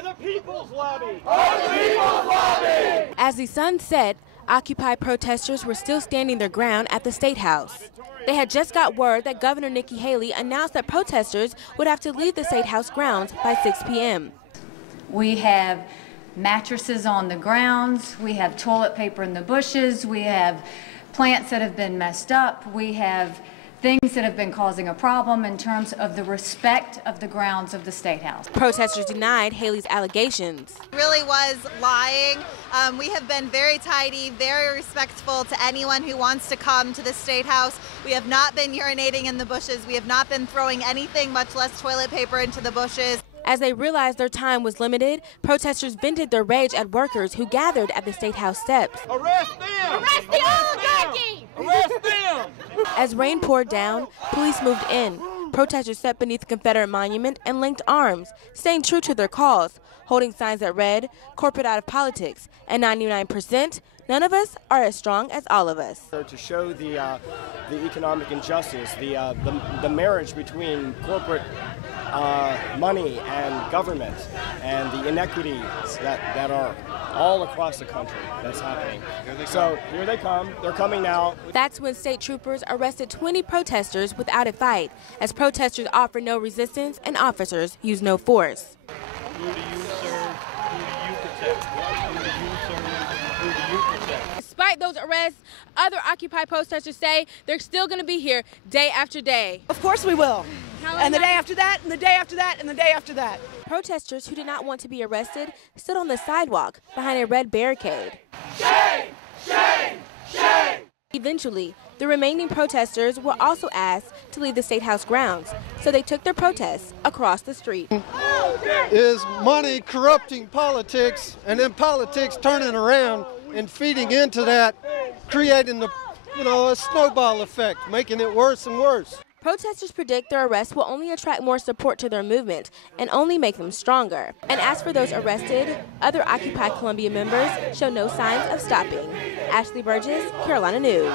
Or the People's Lobby! Or the People's Lobby! As the sun set, Occupy protesters were still standing their ground at the State House. They had just got word that Governor Nikki Haley announced that protesters would have to leave the State House grounds by 6 p.m. We have mattresses on the grounds, we have toilet paper in the bushes, we have plants that have been messed up, we have things that have been causing a problem in terms of the respect of the grounds of the State House. Protesters denied Haley's allegations. It really was lying. We have been very tidy, very respectful to anyone who wants to come to the State House. We have not been urinating in the bushes. We have not been throwing anything, much less toilet paper, into the bushes. As they realized their time was limited, protesters vented their rage at workers who gathered at the State House steps. Arrest them! Arrest the oligarchy! Arrest them! As rain poured down, police moved in. Protesters sat beneath the Confederate monument and linked arms, staying true to their cause, holding signs that read, "Corporate out of politics," and 99%, "None of us are as strong as all of us." To show the economic injustice, the marriage between corporate money and government, and the inequities that are all across the country that's happening. So here they come. They're coming now. That's when state troopers arrested 20 protesters without a fight, as protesters offered no resistance and officers used no force. Who do you serve? Who do you protect? Who do you serve? Who do you protect? Despite those arrests, other Occupy protesters say they're still going to be here day after day. Of course we will. And the day after that, and the day after that, and the day after that. Protesters who did not want to be arrested stood on the sidewalk behind a red barricade. Shame! Shame! Shame! Eventually, the remaining protesters were also asked to leave the State House grounds, so they took their protests across the street. Is money corrupting politics, and then politics turning around and feeding into that, creating a snowball effect, making it worse and worse. Protesters predict their arrest will only attract more support to their movement and only make them stronger. And as for those arrested, other Occupy Columbia members show no signs of stopping. Ashley Burgess, Carolina News.